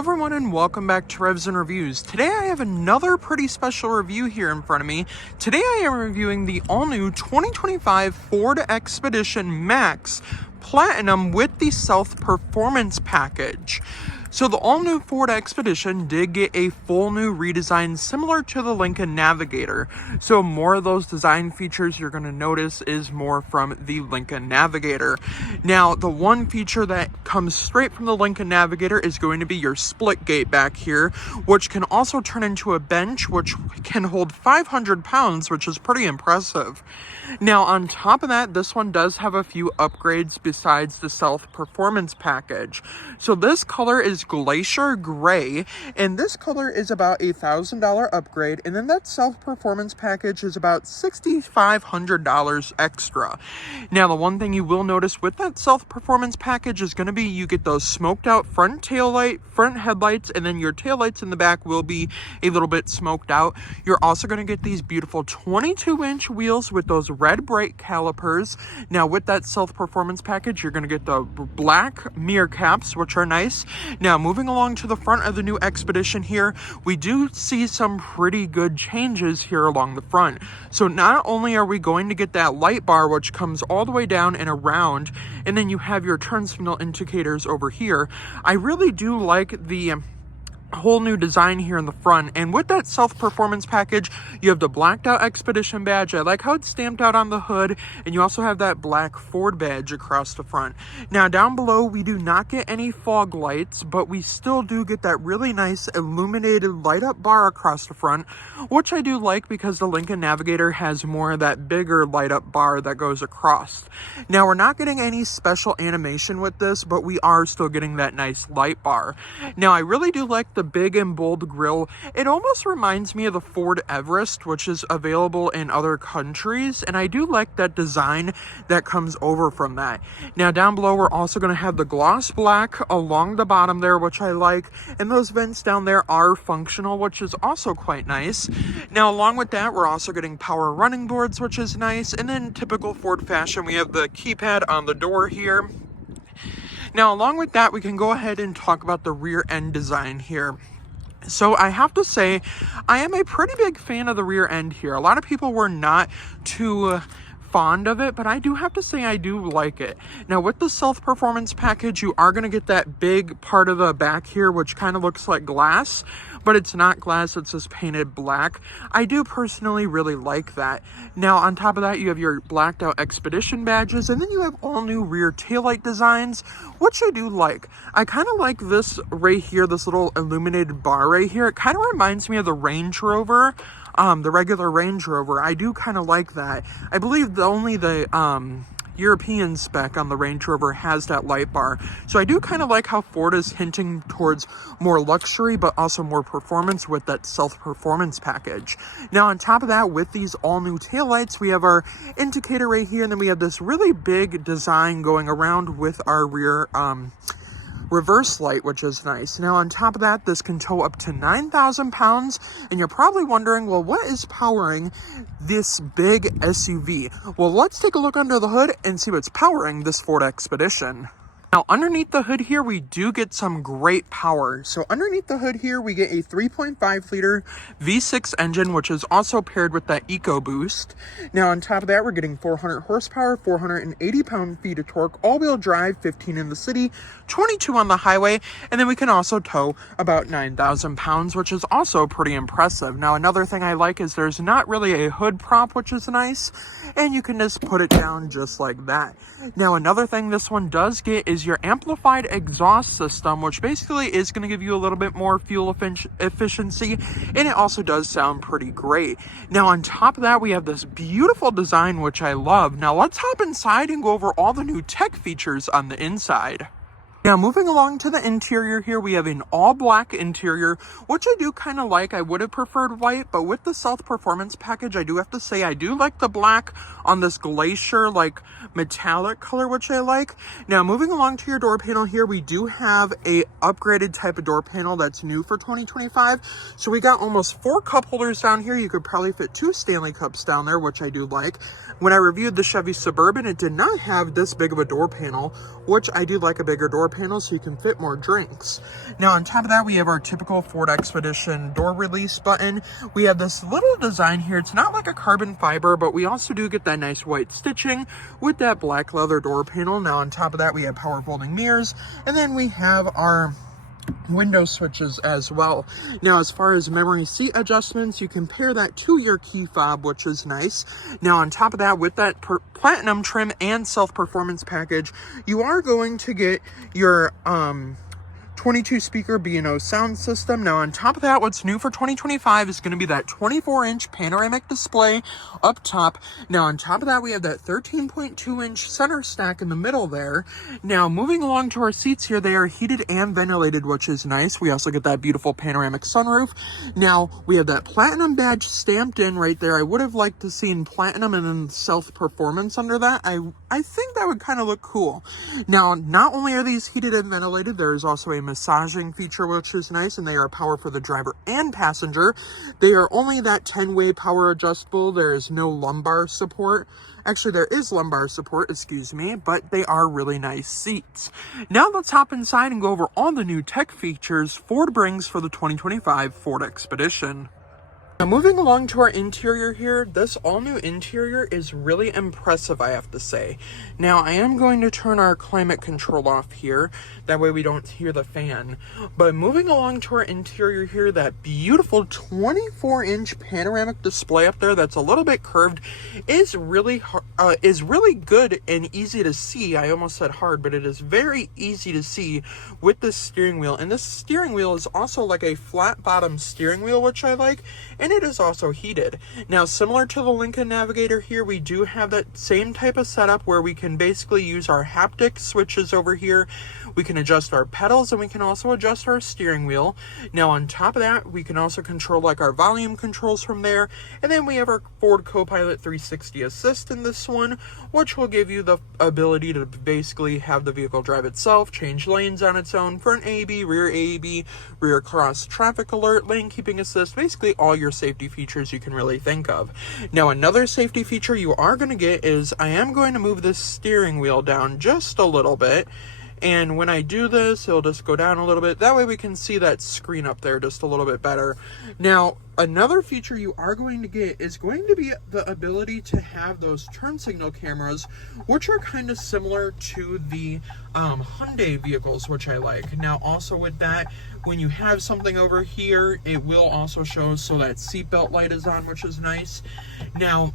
everyone and welcome back to Revs and Reviews. Today I have another pretty special review here in front of me. Today I am reviewing the all-new 2025 Ford Expedition Max Platinum with the Stealth Performance Package. So the all-new Ford Expedition did get a full new redesign similar to the Lincoln Navigator. So more of those design features you're going to notice is more from the Lincoln Navigator. Now, the one feature that comes straight from the Lincoln Navigator is going to be your split gate back here, which can also turn into a bench, which can hold 500 pounds, which is pretty impressive. Now, on top of that, this one does have a few upgrades besides the Stealth Performance Package. So this color is Glacier Gray, and this color is about a $1,000 upgrade, and then that Stealth Performance Package is about $6,500 extra. Now, the one thing you will notice with that Stealth Performance Package is going to be you get those smoked out front headlights, and then your taillights in the back will be a little bit smoked out. You're also going to get these beautiful 22-inch wheels with those red brake calipers. Now, with that Stealth Performance Package, you're going to get the black mirror caps, which are nice. Now, moving along to the front of the new Expedition here, we do see some pretty good changes here along the front. So not only are we going to get that light bar, which comes all the way down and around, and then you have your turn signal indicators over here. I really do like the whole new design here in the front, and with that Stealth Performance Package you have the blacked out Expedition badge. I like how it's stamped out on the hood, and you also have that black Ford badge across the front. Now, down below we do not get any fog lights, but we still do get that really nice illuminated light up bar across the front, which I do like because the Lincoln Navigator has more of that bigger light up bar that goes across. Now, we're not getting any special animation with this, but we are still getting that nice light bar. Now, I really do like the big and bold grille. It almost reminds me of the Ford Everest, which is available in other countries, and I do like that design that comes over from that. Now, down below we're also going to have the gloss black along the bottom there, which I like, and those vents down there are functional, which is also quite nice. Now, along with that, we're also getting power running boards, which is nice, and then typical Ford fashion, we have the keypad on the door here. Now, along with that, we can go ahead and talk about the rear end design here. So I have to say, I am a pretty big fan of the rear end here. A lot of people were not too fond of it, but I do have to say I do like it. Now, with the Stealth Performance Package, you are going to get that big part of the back here, which kind of looks like glass, but it's not glass, it's just painted black. I do personally really like that. Now, on top of that, you have your blacked out Expedition badges, and then you have all new rear taillight designs, which I do like. I kind of like this right here, this little illuminated bar right here. It kind of reminds me of the Range Rover, the regular Range Rover. I do kind of like that. I believe only the European spec on the Range Rover has that light bar. So I do kind of like how Ford is hinting towards more luxury, but also more performance with that Stealth Performance Package. Now, on top of that, with these all new taillights, we have our indicator right here, and then we have this really big design going around with our rear reverse light, which is nice. Now, on top of that, this can tow up to 9,000 pounds, and you're probably wondering, well, what is powering this big SUV? Well, let's take a look under the hood and see what's powering this Ford Expedition. Now, underneath the hood here, we do get some great power. So underneath the hood here, we get a 3.5 liter V6 engine, which is also paired with that EcoBoost. Now, on top of that, we're getting 400 horsepower, 480 pound-feet of torque, all-wheel drive, 15 in the city, 22 on the highway, and then we can also tow about 9,000 pounds, which is also pretty impressive. Now, another thing I like is there's not really a hood prop, which is nice, and you can just put it down just like that. Now, another thing this one does get is your amplified exhaust system, which basically is going to give you a little bit more fuel efficiency, and it also does sound pretty great. Now, on top of that, we have this beautiful design, which I love. Now, let's hop inside and go over all the new tech features on the inside. Now, moving along to the interior here, we have an all-black interior, which I do kind of like. I would have preferred white, but with the Stealth Performance Package, I do have to say I do like the black on this glacier, like, metallic color, which I like. Now, moving along to your door panel here, we do have a upgraded type of door panel that's new for 2025. So we got almost 4 cup holders down here. You could probably fit 2 Stanley Cups down there, which I do like. When I reviewed the Chevy Suburban, it did not have this big of a door panel, which I do like a bigger door panels so you can fit more drinks. Now on top of that, we have our typical Ford Expedition door release button. We have this little design here. It's not like a carbon fiber, but we also do get that nice white stitching with that black leather door panel. Now on top of that, we have power folding mirrors, and then we have our window switches as well. Now as far as memory seat adjustments, you can pair that to your key fob, which is nice. Now on top of that, with that platinum trim and self-performance package, you are going to get your 22 speaker B&O sound system. Now on top of that, what's new for 2025 is going to be that 24-inch panoramic display up top. Now on top of that, we have that 13.2-inch center stack in the middle there. Now moving along to our seats here, they are heated and ventilated, which is nice. We also get that beautiful panoramic sunroof. Now we have that platinum badge stamped in right there. I would have liked to see in platinum and then self-performance under that. I think that would kind of look cool. Now, not only are these heated and ventilated, there is also a massaging feature, which is nice, and they are power for the driver and passenger. They are only that 10-way power adjustable. There is no lumbar support. Actually, there is lumbar support, excuse me, but they are really nice seats. Now let's hop inside and go over all the new tech features Ford brings for the 2025 Ford Expedition. Now moving along to our interior here, this all-new interior is really impressive, I have to say. Now I am going to turn our climate control off here, that way we don't hear the fan. But moving along to our interior here, that beautiful 24-inch panoramic display up there that's a little bit curved is really good and easy to see. I almost said hard, but it is very easy to see with this steering wheel. And this steering wheel is also like a flat bottom steering wheel, which I like. And it is also heated. Now, similar to the Lincoln Navigator here, we do have that same type of setup where we can basically use our haptic switches over here. We can adjust our pedals and we can also adjust our steering wheel. Now, on top of that, we can also control like our volume controls from there. And then we have our Ford Copilot 360 Assist in this one, which will give you the ability to basically have the vehicle drive itself, change lanes on its own, front AEB, rear AEB, rear cross traffic alert, lane keeping assist, basically all your safety features you can really think of. Now another safety feature you are going to get is I am going to move this steering wheel down just a little bit, and when I do this it'll just go down a little bit, that way we can see that screen up there just a little bit better. Now another feature you are going to get is going to be the ability to have those turn signal cameras, which are kind of similar to the Hyundai vehicles, which I like. Now also with that, when you have something over here, it will also show so that seatbelt light is on, which is nice. Now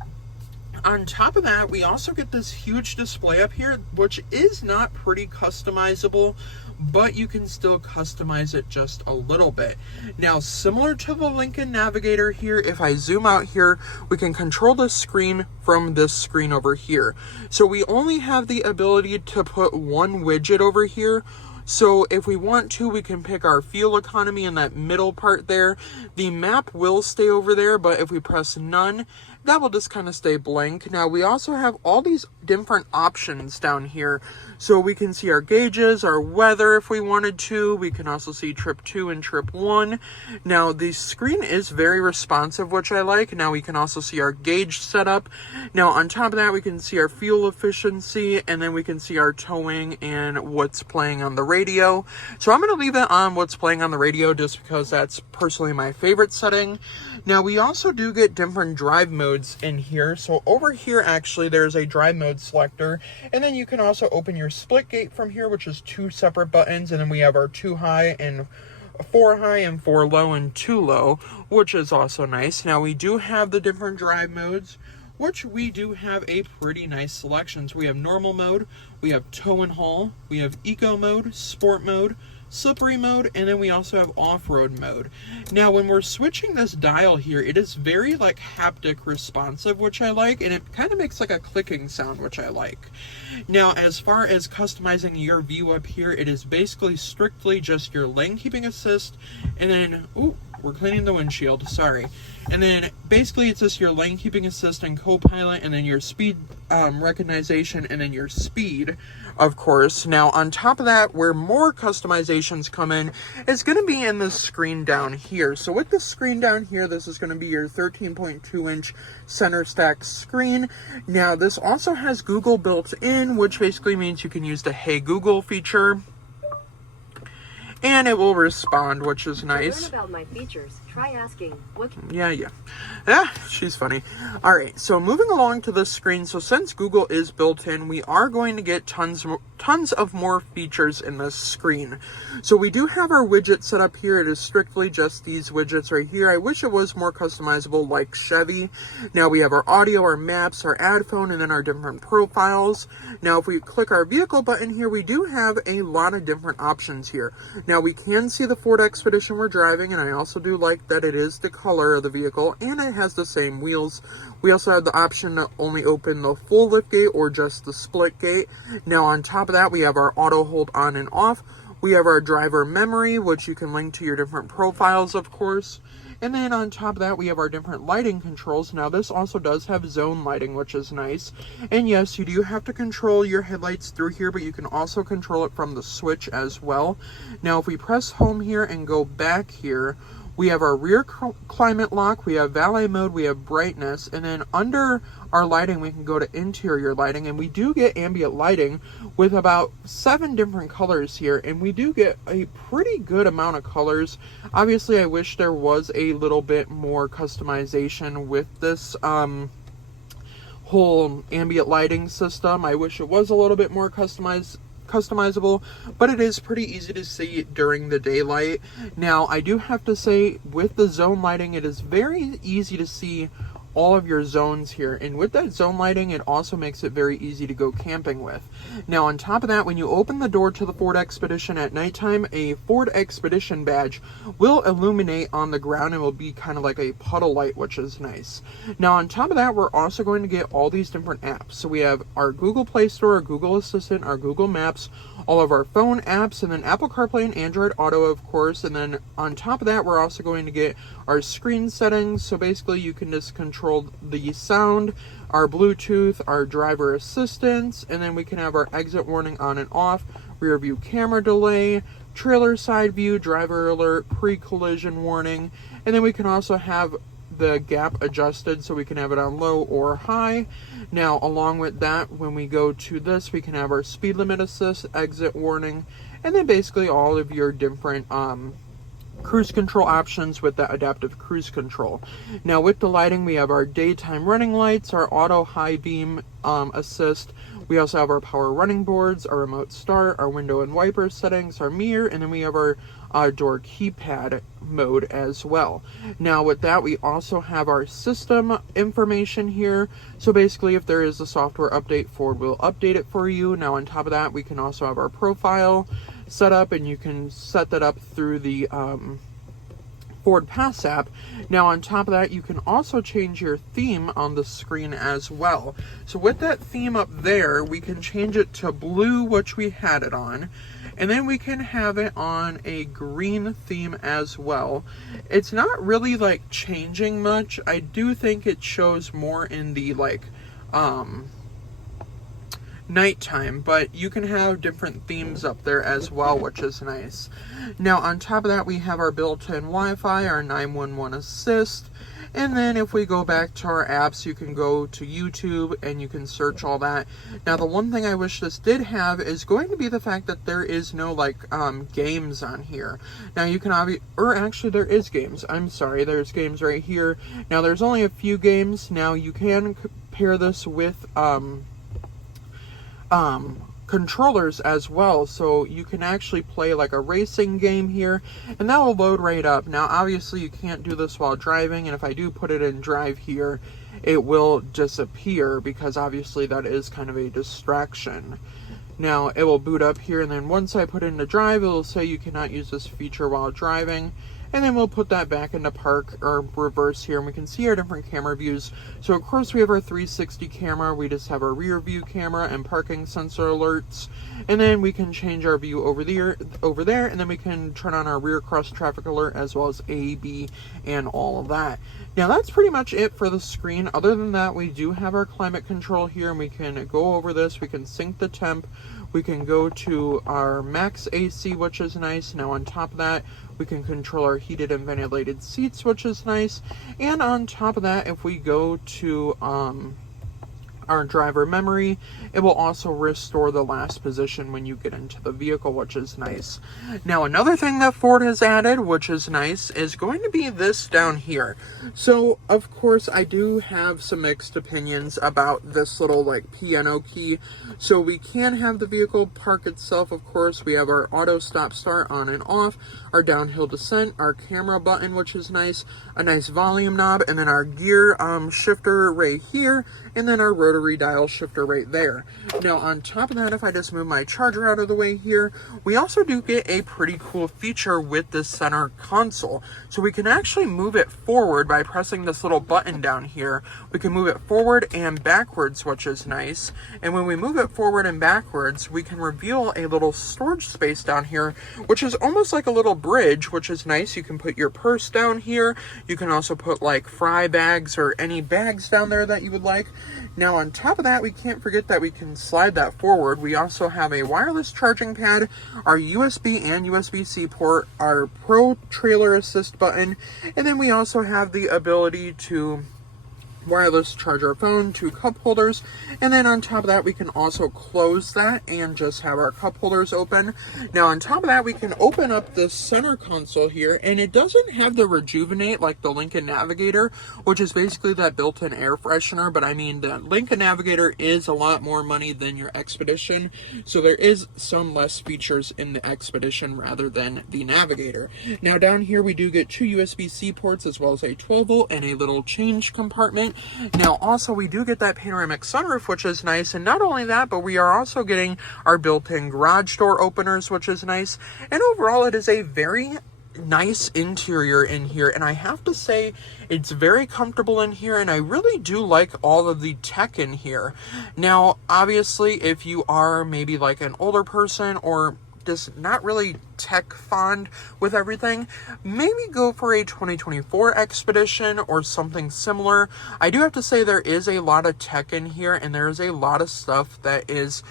on top of that, we also get this huge display up here, which is not pretty customizable, but you can still customize it just a little bit. Now, similar to the Lincoln Navigator here, if I zoom out here, we can control the screen from this screen over here. So we only have the ability to put one widget over here. So if we want to, we can pick our fuel economy in that middle part there. The map will stay over there, but if we press none, that will just kind of stay blank. Now we also have all these different options down here. So we can see our gauges, our weather if we wanted to. We can also see trip 2 and trip 1. Now the screen is very responsive, which I like. Now we can also see our gauge setup. Now on top of that, we can see our fuel efficiency, and then we can see our towing and what's playing on the radio. So I'm going to leave it on what's playing on the radio just because that's personally my favorite setting. Now we also do get different drive modes in here. So over here, actually, there's a drive mode selector, and then you can also open your split gate from here, which is 2 separate buttons, and then we have our 2 high and 4 high and 4 low and 2 low, which is also nice. Now we do have the different drive modes, which we do have a pretty nice selection. So we have normal mode, we have tow and haul, we have eco mode, sport mode, slippery mode, and then we also have off-road mode. Now when we're switching this dial here, it is very like haptic responsive, which I like, and it kind of makes like a clicking sound, which I like. Now as far as customizing your view up here, it is basically strictly just your lane keeping assist, and then we're cleaning the windshield, sorry. And then basically it's just your lane keeping assist and co-pilot, and then your speed recognition, and then your speed, of course. Now on top of that, where more customizations come in, is going to be in the screen down here. So with the screen down here, this is going to be your 13.2-inch center stack screen. Now this also has Google built in, which basically means you can use the Hey Google feature. and it will respond, which is nice. To learn about my features, try asking what. Yeah, she's funny. All right, so moving along to this screen. So since Google is built in, we are going to get tons of more features in this screen. So we do have our widget set up here. It is strictly just these widgets right here. I wish it was more customizable like Chevy. Now we have our audio, our maps, our ad phone, and then our different profiles. Now if we click our vehicle button here, we do have a lot of different options here. Now we can see the Ford Expedition we're driving, and I also do like that it is the color of the vehicle and it has the same wheels. We also have the option to only open the full lift gate or just the split gate. Now on top of that, we have our auto hold on and off. We have our driver memory, which you can link to your different profiles, of course. And then on top of that, we have our different lighting controls. Now this also does have zone lighting, which is nice. And yes, you do have to control your headlights through here, but you can also control it from the switch as well. Now if we press home here and go back here, we have our rear climate lock, we have valet mode, we have brightness, and then under our lighting we can go to interior lighting, and we do get ambient lighting with about 7 different colors here, and we do get a pretty good amount of colors. Obviously I wish there was a little bit more customization with this whole ambient lighting system. I wish it was a little bit more customizable, but it is pretty easy to see during the daylight. Now I do have to say, with the zone lighting, it is very easy to see all of your zones here, and with that zone lighting, it also makes it very easy to go camping with. Now on top of that, when you open the door to the Ford Expedition at nighttime, a Ford Expedition badge will illuminate on the ground and will be kind of like a puddle light, which is nice. Now on top of that, we're also going to get all these different apps. So we have our Google Play Store, our Google Assistant, our Google Maps, all of our phone apps, and then Apple CarPlay and Android Auto, of course. And then on top of that, we're also going to get our screen settings. So basically you can just control the sound, our Bluetooth, our driver assistance, and then we can have our exit warning on and off, rear view camera delay, trailer side view, driver alert, pre-collision warning, and then we can also have the gap adjusted so we can have it on low or high. Now along with that, when we go to this, we can have our speed limit assist, exit warning, and then basically all of your different cruise control options with that adaptive cruise control. Now with the lighting, we have our daytime running lights, our auto high beam assist. We also have our power running boards, our remote start, our window and wiper settings, our mirror, and then we have our door keypad mode as well. Now with that, we also have our system information here. So basically, if there is a software update, Ford will update it for you. Now on top of that, we can also have our profile set up, and you can set that up through the Ford Pass app. Now on top of that, you can also change your theme on the screen as well. So with that theme up there, we can change it to blue, which we had it on, and then we can have it on a green theme as well. It's not really like changing much. I do think it shows more in the like nighttime, but you can have different themes up there as well, which is nice. Now on top of that, we have our built-in Wi-Fi, our 911 assist, and then if we go back to our apps, you can go to YouTube and you can search all that. Now the one thing I wish this did have is going to be the fact that there is no like games on here. Now you can actually there is games. I'm sorry, there's games right here. Now there's only a few games. Now you can pair this with controllers as well, so you can actually play like a racing game here, and that will load right up. Now obviously you can't do this while driving, and if I do put it in drive here, it will disappear because obviously that is kind of a distraction. Now it will boot up here, and then once I put it into drive, it will say you cannot use this feature while driving. And then we'll put that back into park or reverse here, and we can see our different camera views. So of course we have our 360 camera, we just have our rear view camera and parking sensor alerts, and then we can change our view over there, and then we can turn on our rear cross traffic alert as well as A, B, and all of that. Now that's pretty much it for the screen. Other than that, we do have our climate control here, and we can go over this, we can sync the temp, we can go to our max AC, which is nice. Now on top of that, we can control our heated and ventilated seats, which is nice. And on top of that, if we go to our driver memory. It will also restore the last position when you get into the vehicle, which is nice. Now, another thing that Ford has added, which is nice, is going to be this down here. So, of course, I do have some mixed opinions about this little, like, piano key. So, we can have the vehicle park itself, of course. We have our auto stop start on and off, our downhill descent, our camera button, which is nice, a nice volume knob, and then our gear shifter right here, and then our rotary dial shifter right there. Now, on top of that, if I just move my charger out of the way here, we also do get a pretty cool feature with this center console. So we can actually move it forward by pressing this little button down here. We can move it forward and backwards, which is nice. And when we move it forward and backwards, we can reveal a little storage space down here, which is almost like a little bridge, which is nice. You can put your purse down here. You can also put like fry bags or any bags down there that you would like. Now, on top of that, we can't forget that we can slide that forward. We also have a wireless charging pad, our USB and USB-C port, our Pro Trailer Assist button, and then we also have the ability to wireless charge our phone, 2 cup holders, and then on top of that we can also close that and just have our cup holders open. Now, on top of that, we can open up the center console here, and it doesn't have the rejuvenate like the Lincoln Navigator, which is basically that built-in air freshener. But I mean, the Lincoln Navigator is a lot more money than your Expedition, so there is some less features in the Expedition rather than the Navigator. Now, down here we do get 2 USB-C ports as well as a 12 volt and a little change compartment. Now, also, we do get that panoramic sunroof, which is nice, and not only that, but we are also getting our built-in garage door openers, which is nice. And overall, it is a very nice interior in here, and I have to say it's very comfortable in here, and I really do like all of the tech in here. Now, obviously, if you are maybe like an older person or just not really tech fond with everything, maybe go for a 2024 Expedition or something similar. I do have to say there is a lot of tech in here, and there is a lot of stuff that is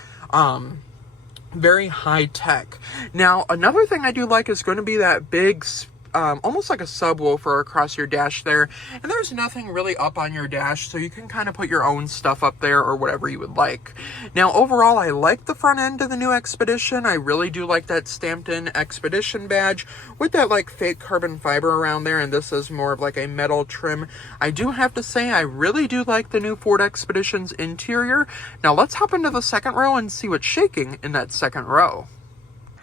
very high tech. Now, another thing I do like is going to be that big almost like a subwoofer across your dash there, and there's nothing really up on your dash, so you can kind of put your own stuff up there or whatever you would like. Now, overall, I like the front end of the new Expedition. I really do like that stamped in Expedition badge with that like fake carbon fiber around there, and this is more of like a metal trim. I do have to say I really do like the new Ford Expedition's interior. Now, let's hop into the second row and see what's shaking in that second row.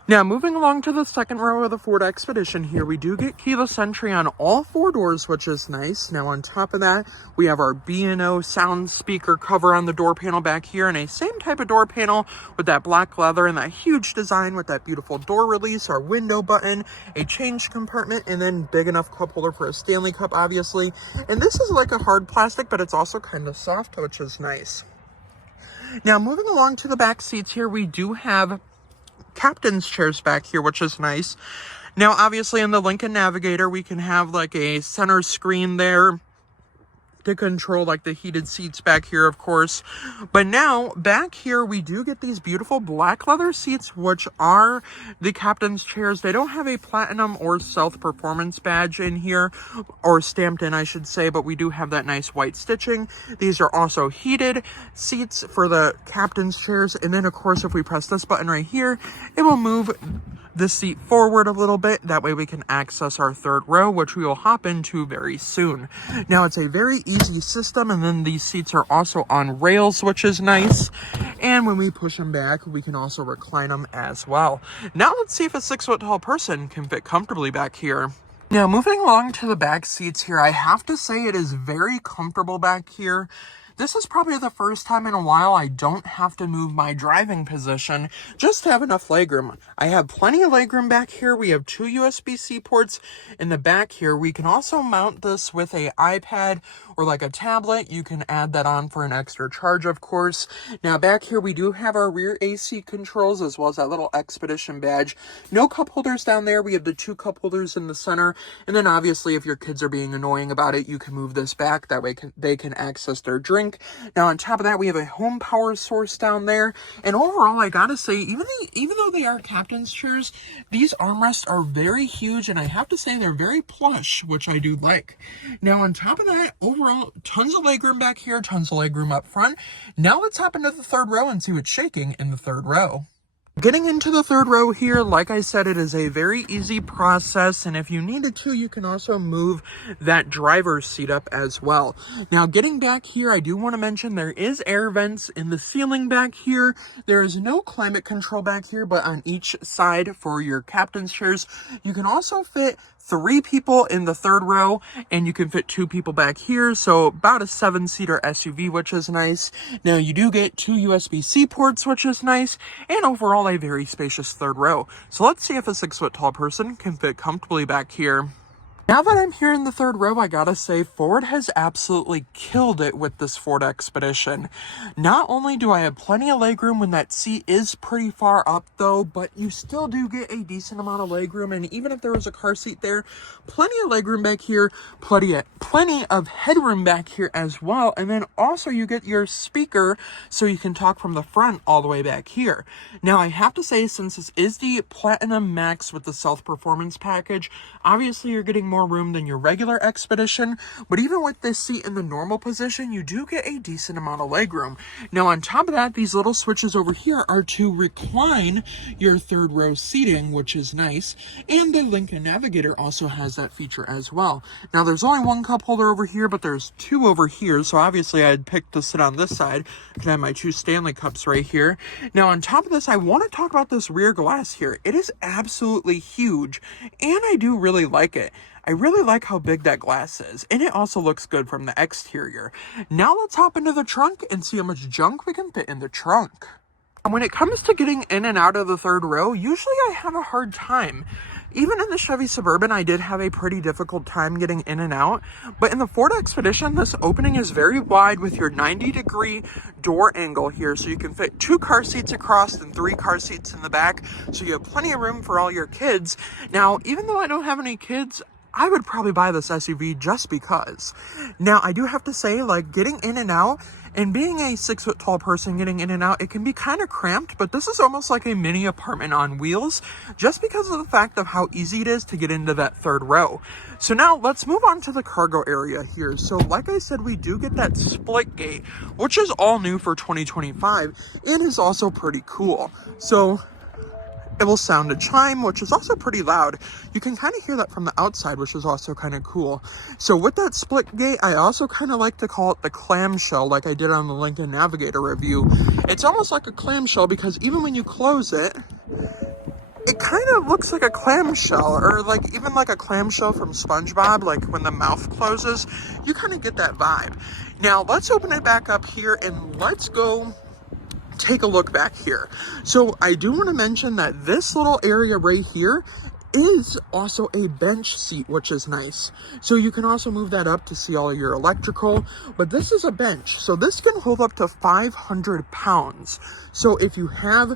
Now, moving along to the second row of the Ford Expedition here, we do get keyless entry on all 4 doors, which is nice. Now, on top of that, we have our B&O sound speaker cover on the door panel back here, and a same type of door panel with that black leather and that huge design with that beautiful door release, our window button, a change compartment, and then big enough cup holder for a Stanley Cup, obviously. And this is like a hard plastic, but it's also kind of soft, which is nice. Now, moving along to the back seats here, we do have captain's chairs back here, which is nice. Now, obviously, in the Lincoln Navigator, we can have like a center screen there to control like the heated seats back here, of course. But now back here we do get these beautiful black leather seats, which are the captain's chairs. They don't have a platinum or stealth performance badge in here, or stamped in I should say, but we do have that nice white stitching. These are also heated seats for the captain's chairs, and then of course if we press this button right here, it will move the seat forward a little bit. That way we can access our third row, which we will hop into very soon. Now, it's a very easy system, and then these seats are also on rails, which is nice. And when we push them back, we can also recline them as well. Now let's see if a 6-foot-tall person can fit comfortably back here. Now, moving along to the back seats here, I have to say it is very comfortable back here. This is probably the first time in a while I don't have to move my driving position just to have enough legroom. I have plenty of legroom back here. We have 2 USB-C ports in the back here. We can also mount this with an iPad or like a tablet. You can add that on for an extra charge, of course. Now, back here we do have our rear AC controls as well as that little Expedition badge. No cup holders down there. We have the 2 cup holders in the center. And then obviously if your kids are being annoying about it, you can move this back. That way they can access their drinks trunk. Now on top of that, we have a home power source down there. And overall, I gotta say, even though they are captain's chairs, these armrests are very huge, and I have to say they're very plush, which I do like. Now on top of that, overall, tons of legroom back here, tons of legroom up front. Now let's hop into the third row and see what's shaking in the third row. Getting into the third row here, like I said, it is a very easy process, and if you needed to, you can also move that driver's seat up as well. Now, getting back here, I do want to mention there is air vents in the ceiling back here. There is no climate control back here, but on each side for your captain's chairs, you can also fit 3 people in the third row, and you can fit 2 people back here, so about a 7-seater SUV, which is nice. Now, you do get 2 USB-C ports, which is nice, and overall a very spacious third row. So let's see if a 6-foot-tall person can fit comfortably back here. Now that I'm here in the third row, I gotta say Ford has absolutely killed it with this Ford Expedition. Not only do I have plenty of legroom when that seat is pretty far up though, but you still do get a decent amount of legroom, and even if there was a car seat there, plenty of legroom back here, plenty of headroom back here as well, and then also you get your speaker so you can talk from the front all the way back here. Now I have to say, since this is the Platinum Max with the Stealth Performance package, obviously you're getting more room than your regular Expedition, but even with this seat in the normal position, you do get a decent amount of legroom. Now on top of that, these little switches over here are to recline your third row seating, which is nice, and the Lincoln Navigator also has that feature as well. Now there's only one cup holder over here, but there's 2 over here, so obviously I'd pick to sit on this side. I can have my 2 Stanley cups right here. Now on top of this, I want to talk about this rear glass here. It is absolutely huge, and I do really like it. I really like how big that glass is, and it also looks good from the exterior. Now let's hop into the trunk and see how much junk we can fit in the trunk. And when it comes to getting in and out of the third row, usually I have a hard time. Even in the Chevy Suburban, I did have a pretty difficult time getting in and out, but in the Ford Expedition, this opening is very wide with your 90-degree door angle here, so you can fit 2 car seats across and 3 car seats in the back, so you have plenty of room for all your kids. Now, even though I don't have any kids, I would probably buy this SUV just because. Now, I do have to say, like, getting in and out, and being a 6-foot-tall person getting in and out, it can be kind of cramped, but this is almost like a mini apartment on wheels, just because of the fact of how easy it is to get into that third row. So now, let's move on to the cargo area here. So, like I said, we do get that split gate, which is all new for 2025, and is also pretty cool. So it will sound a chime, which is also pretty loud. You can kind of hear that from the outside, which is also kind of cool. So with that split gate, I also kind of like to call it the clamshell, like I did on the Lincoln Navigator review. It's almost like a clamshell because even when you close it, it kind of looks like a clamshell, or like even like a clamshell from SpongeBob, like when the mouth closes, you kind of get that vibe. Now let's open it back up here and let's go take a look back here. So I do want to mention that this little area right here is also a bench seat, which is nice. So you can also move that up to see all your electrical, but this is a bench. So this can hold up to 500 pounds. So if you have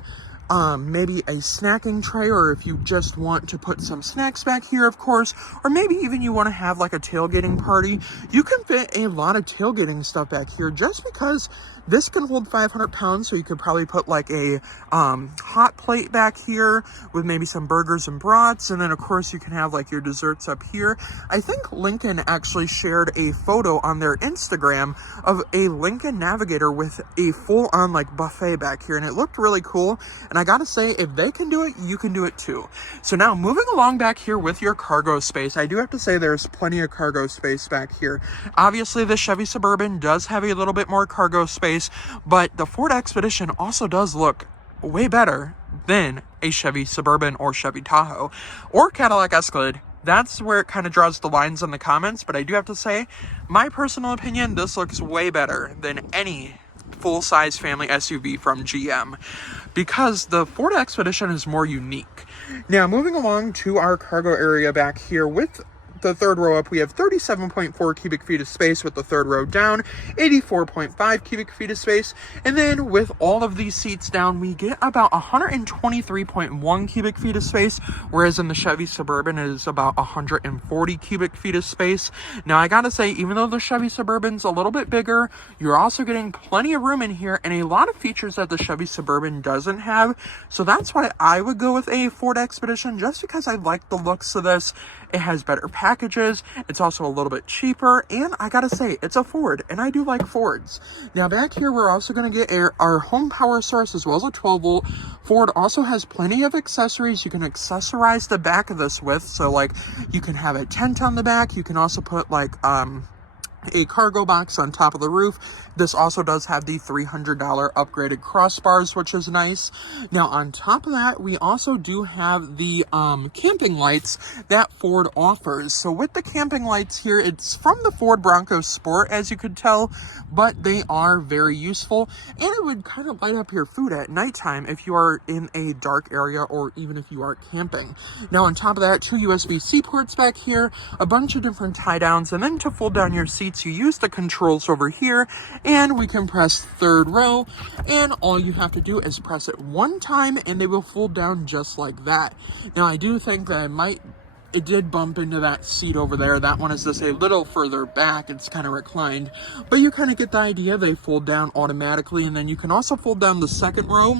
maybe a snacking tray, or if you just want to put some snacks back here, of course, or maybe even you want to have like a tailgating party, you can fit a lot of tailgating stuff back here just because this can hold 500 pounds, so you could probably put like a hot plate back here with maybe some burgers and brats, and then of course you can have like your desserts up here. I think Lincoln actually shared a photo on their Instagram of a Lincoln Navigator with a full-on like buffet back here, and it looked really cool. And I gotta say, if they can do it, you can do it too. So now moving along back here with your cargo space, I do have to say there's plenty of cargo space back here. Obviously, the Chevy Suburban does have a little bit more cargo space, but the Ford Expedition also does look way better than a Chevy Suburban or Chevy Tahoe or Cadillac Escalade. That's where it kind of draws the lines in the comments, but I do have to say, my personal opinion, this looks way better than any full-size family SUV from GM, because the Ford Expedition is more unique. Now, moving along to our cargo area back here with the third row up, we have 37.4 cubic feet of space. With the third row down, 84.5 cubic feet of space. And then with all of these seats down, we get about 123.1 cubic feet of space, whereas in the Chevy Suburban it is about 140 cubic feet of space. Now I gotta say, even though the Chevy Suburban's a little bit bigger, you're also getting plenty of room in here and a lot of features that the Chevy Suburban doesn't have. So that's why I would go with a Ford Expedition, just because I like the looks of this. It has better packages, it's also a little bit cheaper, and I gotta say, it's a Ford, and I do like Fords. Now back here, we're also gonna get our home power source as well as a 12 volt. Ford also has plenty of accessories you can accessorize the back of this with, so like you can have a tent on the back, you can also put like a cargo box on top of the roof. This also does have the $300 upgraded crossbars, which is nice. Now on top of that, we also do have the camping lights that Ford offers. So with the camping lights here, it's from the Ford Bronco Sport, as you could tell, but they are very useful, and it would kind of light up your food at nighttime if you are in a dark area or even if you are camping. Now on top of that, 2 USB-C ports back here, a bunch of different tie downs, and then to fold down your seats, you use the controls over here, and we can press third row, and all you have to do is press it one time and they will fold down just like that. Now I do think that it did bump into that seat over there. That one is just a little further back, it's kind of reclined, but you kind of get the idea. They fold down automatically, and then you can also fold down the second row.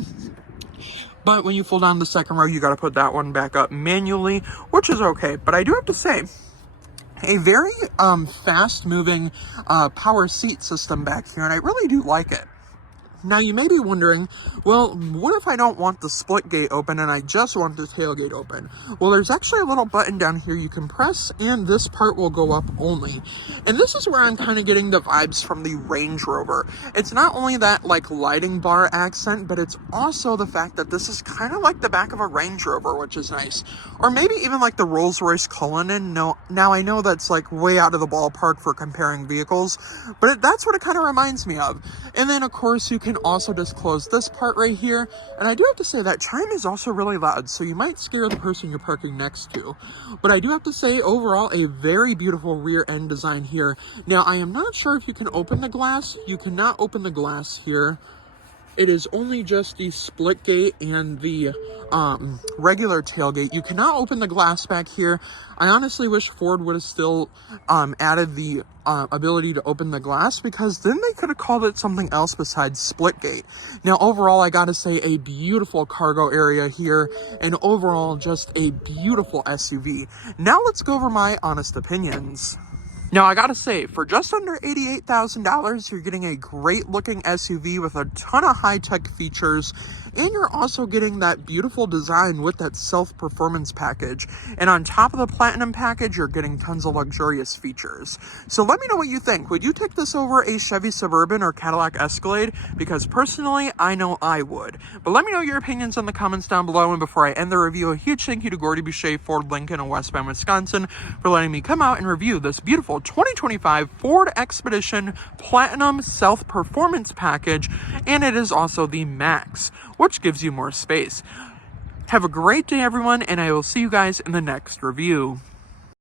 But when you fold down the second row, you got to put that one back up manually, which is okay. But I do have to say, a very fast-moving power seat system back here, and I really do like it. Now you may be wondering, well, what if I don't want the split gate open and I just want the tailgate open? Well, there's actually a little button down here you can press, and this part will go up only. And this is where I'm kind of getting the vibes from the Range Rover. It's not only that like lighting bar accent, but it's also the fact that this is kind of like the back of a Range Rover, which is nice. Or maybe even like the Rolls-Royce Cullinan. No, now I know that's like way out of the ballpark for comparing vehicles, but that's what it kind of reminds me of. And then of course you can also just close this part right here, and I do have to say that chime is also really loud, so you might scare the person you're parking next to. But I do have to say, overall, a very beautiful rear end design here. Now I am not sure if you can open the glass. You cannot open the glass here. It is only just the split gate and the regular tailgate. You cannot open the glass back here. I honestly wish Ford would have still added the ability to open the glass, because then they could have called it something else besides split gate. Now overall, I gotta say, a beautiful cargo area here, and overall just a beautiful SUV. Now let's go over my honest opinions. Now, I gotta say, for just under $88,000, you're getting a great looking SUV with a ton of high-tech features, and you're also getting that beautiful design with that self-performance package. And on top of the Platinum package, you're getting tons of luxurious features. So let me know what you think. Would you take this over a Chevy Suburban or Cadillac Escalade? Because personally, I know I would. But let me know your opinions in the comments down below. And before I end the review, a huge thank you to Gordie, Boucher, Ford, Lincoln, and West Bend, Wisconsin for letting me come out and review this beautiful 2025 Ford Expedition Platinum Self-Performance Package, and it is also the Max, which gives you more space. Have a great day, everyone, and I will see you guys in the next review.